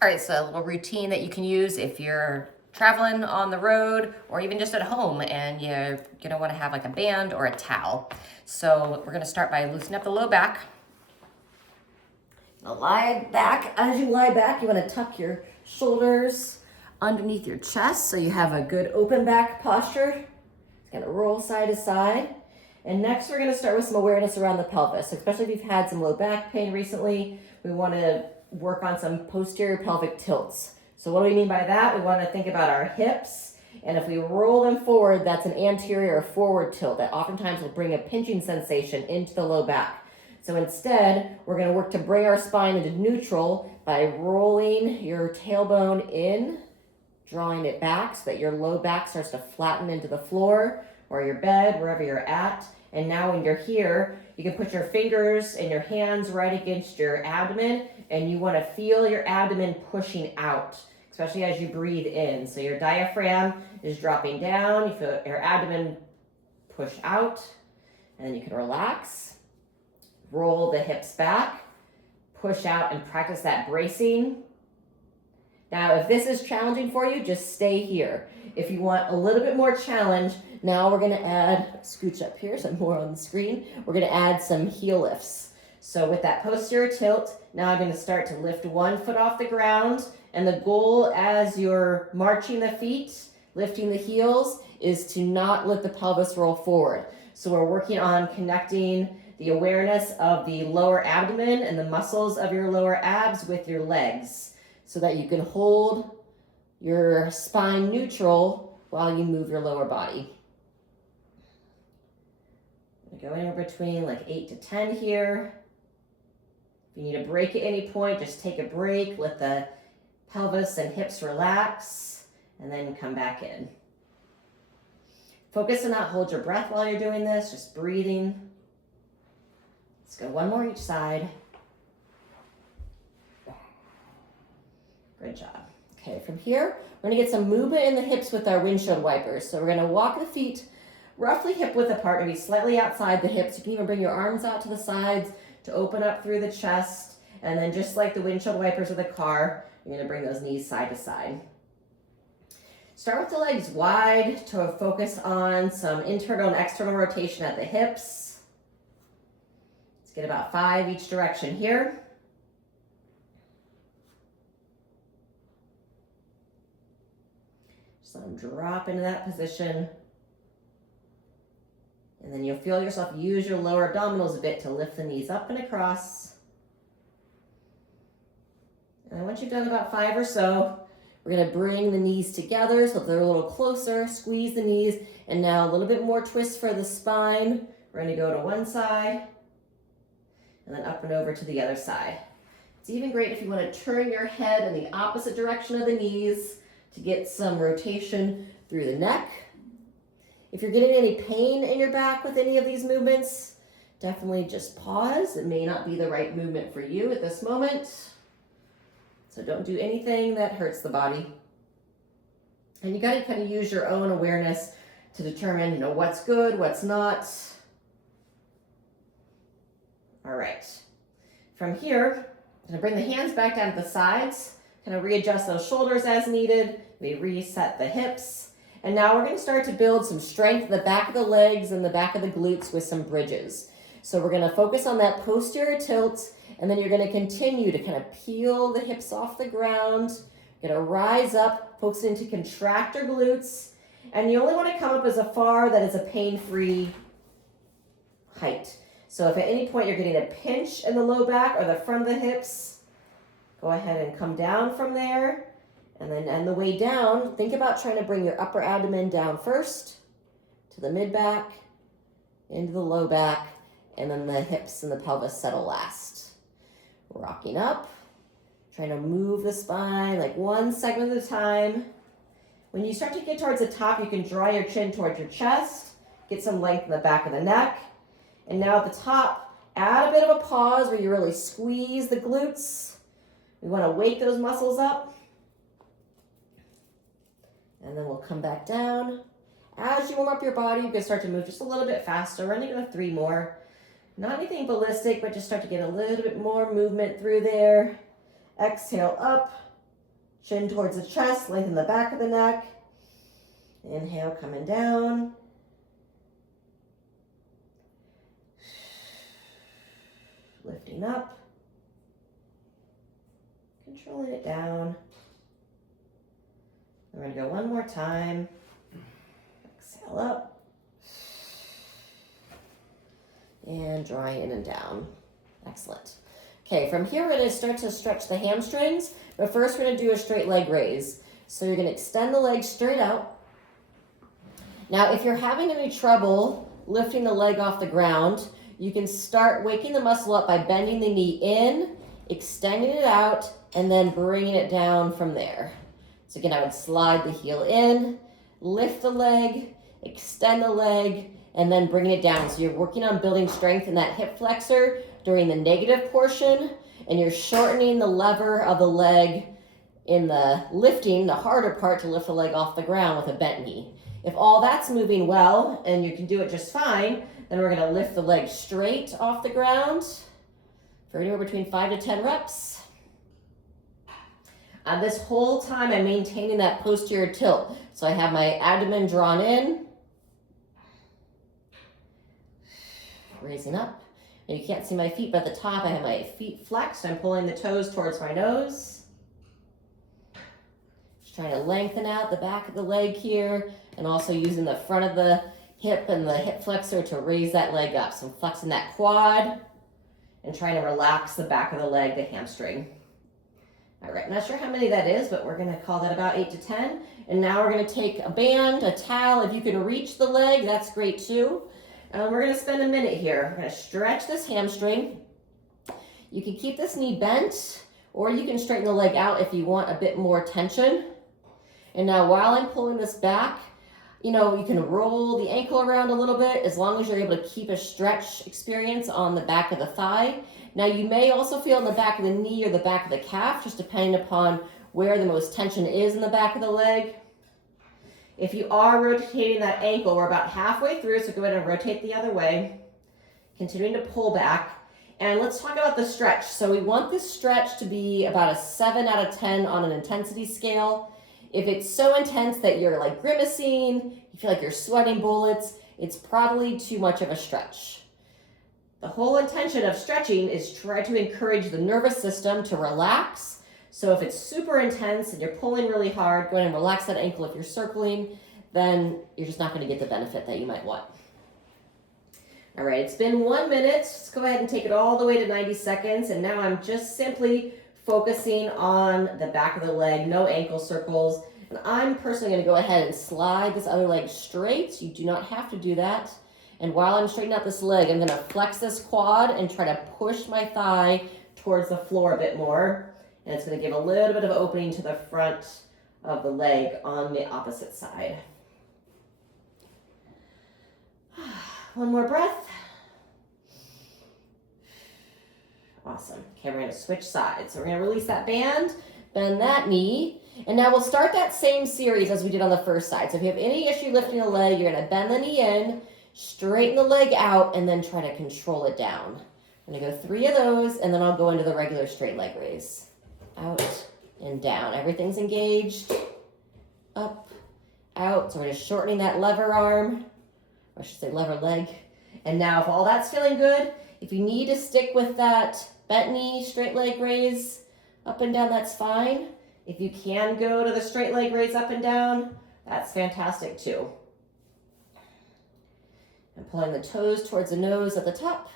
All right, so a little routine that you can use if you're traveling on the road or even just at home and you're gonna wanna have like a band or a towel. So we're gonna start by loosening up the low back. Now lie back. As you lie back, you wanna tuck your shoulders underneath your chest so you have a good open back posture. It's gonna roll side to side. And next we're gonna start with some awareness around the pelvis, especially if you've had some low back pain recently. We wanna work on some posterior pelvic tilts. So what do we mean by that? We want to think about our hips, and if we roll them forward, that's an anterior or forward tilt that oftentimes will bring a pinching sensation into the low back. So instead, we're going to work to bring our spine into neutral by rolling your tailbone in, drawing it back so that your low back starts to flatten into the floor or your bed, wherever you're at. And now when you're here, you can put your fingers and your hands right against your abdomen, and you want to feel your abdomen pushing out, especially as you breathe in. So your diaphragm is dropping down, you feel your abdomen push out, and then you can relax, roll the hips back, push out, and practice that bracing. Now, if this is challenging for you, just stay here. If you want a little bit more challenge, now we're gonna add, scooch up here so I'm more on the screen, we're gonna add some heel lifts. So with that posterior tilt, now I'm gonna start to lift one foot off the ground, and the goal as you're marching the feet, lifting the heels, is to not let the pelvis roll forward. So we're working on connecting the awareness of the lower abdomen and the muscles of your lower abs with your legs, so that you can hold your spine neutral while you move your lower body. I'm gonna go anywhere between like 8 to 10 here. If you need a break at any point, just take a break, let the pelvis and hips relax, and then come back in. Focus to not hold your breath while you're doing this, just breathing. Let's go one more each side. Good job. Okay, from here, we're gonna get some movement in the hips with our windshield wipers. So we're gonna walk the feet roughly hip width apart, maybe slightly outside the hips. You can even bring your arms out to the sides to open up through the chest. And then just like the windshield wipers of the car, you're gonna bring those knees side to side. Start with the legs wide to focus on some internal and external rotation at the hips. Let's get about 5 each direction here. Just let them drop into that position. And then you'll feel yourself use your lower abdominals a bit to lift the knees up and across. And once you've done about 5 or so, we're gonna bring the knees together so they're a little closer, squeeze the knees, and now a little bit more twist for the spine. We're gonna go to one side, and then up and over to the other side. It's even great if you wanna turn your head in the opposite direction of the knees to get some rotation through the neck. If you're getting any pain in your back with any of these movements, definitely just pause. It may not be the right movement for you at this moment. So don't do anything that hurts the body. And you gotta kind of use your own awareness to determine, what's good, what's not. All right. From here, I'm gonna bring the hands back down to the sides, kind of readjust those shoulders as needed. We reset the hips. And now we're gonna start to build some strength in the back of the legs and the back of the glutes with some bridges. So we're gonna focus on that posterior tilt, and then you're gonna continue to kind of peel the hips off the ground. You're gonna rise up, focus into contract your glutes, and you only wanna come up as far that is a pain-free height. So if at any point you're getting a pinch in the low back or the front of the hips, go ahead and come down from there. And then on the way down, think about trying to bring your upper abdomen down first, to the mid-back, into the low back, and then the hips and the pelvis settle last. Rocking up, trying to move the spine like one segment at a time. When you start to get towards the top, you can draw your chin towards your chest, get some length in the back of the neck. And now at the top, add a bit of a pause where you really squeeze the glutes. We want to wake those muscles up. And then we'll come back down. As you warm up your body, you can start to move just a little bit faster. We're only going to 3 more. Not anything ballistic, but just start to get a little bit more movement through there. Exhale up. Chin towards the chest, lengthen the back of the neck. Inhale, coming down. Lifting up. Controlling it down. We're going to go one more time. Exhale up. And drawing in and down. Excellent. Okay, from here we're going to start to stretch the hamstrings, but first we're going to do a straight leg raise. So you're going to extend the leg straight out. Now, if you're having any trouble lifting the leg off the ground, you can start waking the muscle up by bending the knee in, extending it out, and then bringing it down from there. So again, I would slide the heel in, lift the leg, extend the leg, and then bring it down. So you're working on building strength in that hip flexor during the negative portion, and you're shortening the lever of the leg in the lifting, the harder part to lift the leg off the ground with a bent knee. If all that's moving well, and you can do it just fine, then we're gonna lift the leg straight off the ground for anywhere between 5 to 10 reps. This whole time I'm maintaining that posterior tilt. So I have my abdomen drawn in, raising up. Now you can't see my feet, but at the top I have my feet flexed. I'm pulling the toes towards my nose. Just trying to lengthen out the back of the leg here, and also using the front of the hip and the hip flexor to raise that leg up. So I'm flexing that quad and trying to relax the back of the leg, the hamstring. All right, not sure how many that is, but we're gonna call that about 8 to 10. And now we're gonna take a band, a towel. If you can reach the leg, that's great too. We're gonna spend a minute here. We're gonna stretch this hamstring. You can keep this knee bent, or you can straighten the leg out if you want a bit more tension. And now while I'm pulling this back, you can roll the ankle around a little bit as long as you're able to keep a stretch experience on the back of the thigh. Now you may also feel in the back of the knee or the back of the calf, just depending upon where the most tension is in the back of the leg. If you are rotating that ankle, we're about halfway through, so go ahead and rotate the other way. Continuing to pull back. And let's talk about the stretch. So we want this stretch to be about a 7 out of 10 on an intensity scale. If it's so intense that you're like grimacing, you feel like you're sweating bullets, it's probably too much of a stretch. The whole intention of stretching is try to encourage the nervous system to relax. So if it's super intense and you're pulling really hard, go ahead and relax that ankle. If you're circling, then you're just not going to get the benefit that you might want. All right, it's been 1 minute. Let's go ahead and take it all the way to 90 seconds. And now I'm just simply focusing on the back of the leg, no ankle circles. And I'm personally going to go ahead and slide this other leg straight. You do not have to do that. And while I'm straightening out this leg, I'm going to flex this quad and try to push my thigh towards the floor a bit more. And it's going to give a little bit of opening to the front of the leg on the opposite side. One more breath. Awesome. Okay, we're going to switch sides. So we're going to release that band, bend that knee, and now we'll start that same series as we did on the first side. So if you have any issue lifting the leg, you're going to bend the knee in, straighten the leg out, and then try to control it down. I'm going to go 3 of those, and then I'll go into the regular straight leg raise. Out and down. Everything's engaged. Up, out. So we're just shortening that lever arm, or I should say lever leg. And now if all that's feeling good, if you need to stick with that bent knee, straight leg raise, up and down, that's fine. If you can go to the straight leg raise up and down, that's fantastic too. I'm pulling the toes towards the nose at the top.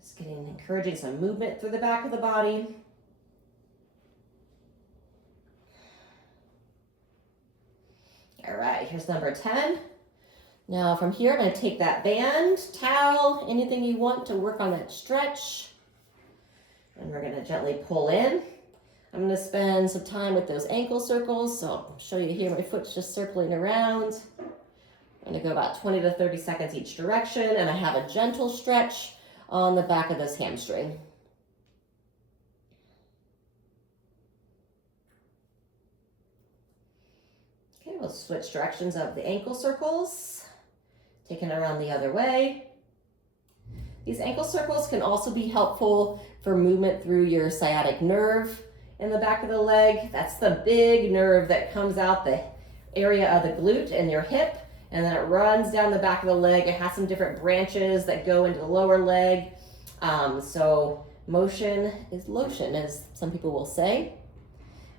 Just encouraging some movement through the back of the body. All right, here's number 10. Now from here, I'm going to take that band, towel, anything you want to work on that stretch. And we're going to gently pull in. I'm going to spend some time with those ankle circles. So I'll show you here, my foot's just circling around. I'm going to go about 20 to 30 seconds each direction. And I have a gentle stretch on the back of this hamstring. Okay, we'll switch directions of the ankle circles. Taking it around the other way. These ankle circles can also be helpful for movement through your sciatic nerve in the back of the leg. That's the big nerve that comes out the area of the glute and your hip, and then it runs down the back of the leg. It has some different branches that go into the lower leg. So motion is lotion, as some people will say.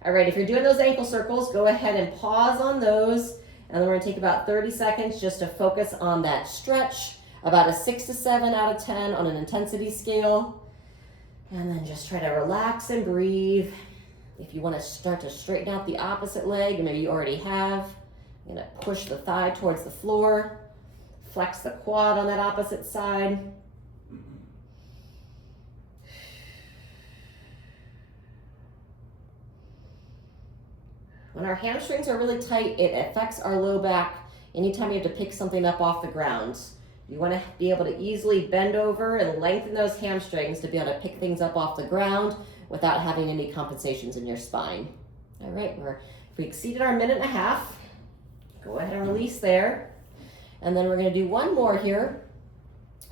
All right, if you're doing those ankle circles, go ahead and pause on those. And then we're gonna take about 30 seconds just to focus on that stretch, about a 6 to 7 out of 10 on an intensity scale. And then just try to relax and breathe. If you wanna start to straighten out the opposite leg, maybe you already have, you're gonna push the thigh towards the floor, flex the quad on that opposite side. When our hamstrings are really tight, it affects our low back anytime you have to pick something up off the ground. You want to be able to easily bend over and lengthen those hamstrings to be able to pick things up off the ground without having any compensations in your spine. All right, we exceeded our minute and a half. Go ahead and release there. And then we're going to do one more here.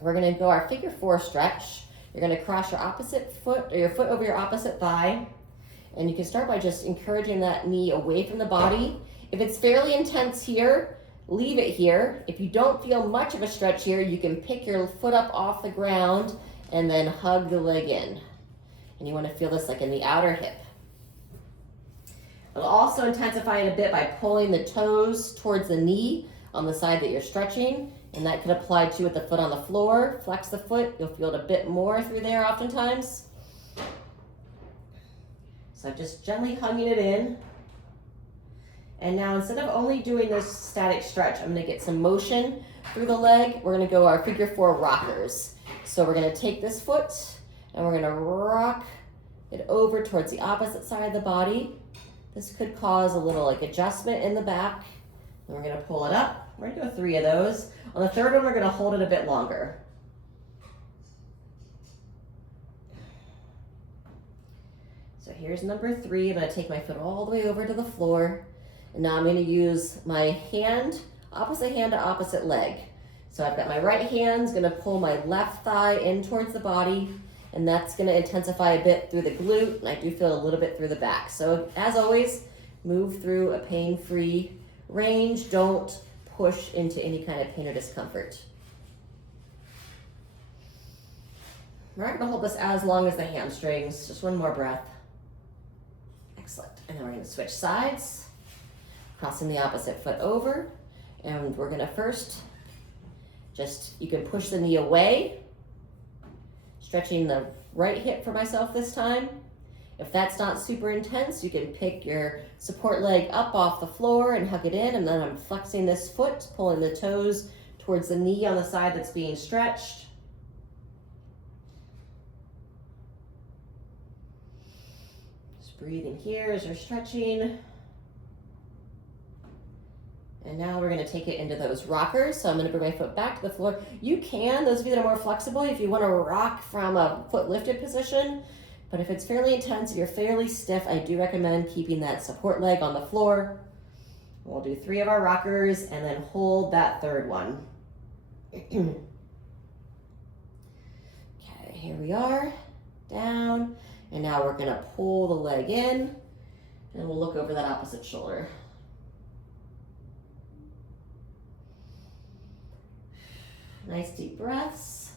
We're going to go our figure 4 stretch. You're going to cross your opposite foot, or your foot over your opposite thigh. And you can start by just encouraging that knee away from the body. If it's fairly intense here, leave it here. If you don't feel much of a stretch here, you can pick your foot up off the ground and then hug the leg in. And you want to feel this like in the outer hip. It'll also intensify it a bit by pulling the toes towards the knee on the side that you're stretching. And that could apply to with the foot on the floor. Flex the foot, you'll feel it a bit more through there oftentimes. So just gently hugging it in. And now instead of only doing this static stretch, I'm gonna get some motion through the leg. We're gonna go our figure 4 rockers. So we're gonna take this foot and we're gonna rock it over towards the opposite side of the body. This could cause a little like adjustment in the back. And we're gonna pull it up. We're gonna go 3 of those. On the third one, we're gonna hold it a bit longer. So here's number 3. I'm gonna take my foot all the way over to the floor. And now I'm gonna use my hand to opposite leg. So I've got my right hand's gonna pull my left thigh in towards the body, and that's gonna intensify a bit through the glute, and I do feel a little bit through the back. So as always, move through a pain-free range. Don't push into any kind of pain or discomfort. We're not gonna hold this as long as the hamstrings, just one more breath. Excellent. And then we're gonna switch sides, crossing the opposite foot over. And we're gonna first you can push the knee away, stretching the right hip for myself this time. If that's not super intense, you can pick your support leg up off the floor and hug it in. And then I'm flexing this foot, pulling the toes towards the knee on the side that's being stretched. Breathing here as you're stretching. And now we're gonna take it into those rockers. So I'm gonna bring my foot back to the floor. You can, those of you that are more flexible, if you wanna rock from a foot lifted position, but if it's fairly intense, if you're fairly stiff, I do recommend keeping that support leg on the floor. We'll do 3 of our rockers and then hold that third one. Okay, here we are, down. And now we're gonna pull the leg in and we'll look over that opposite shoulder. Nice deep breaths.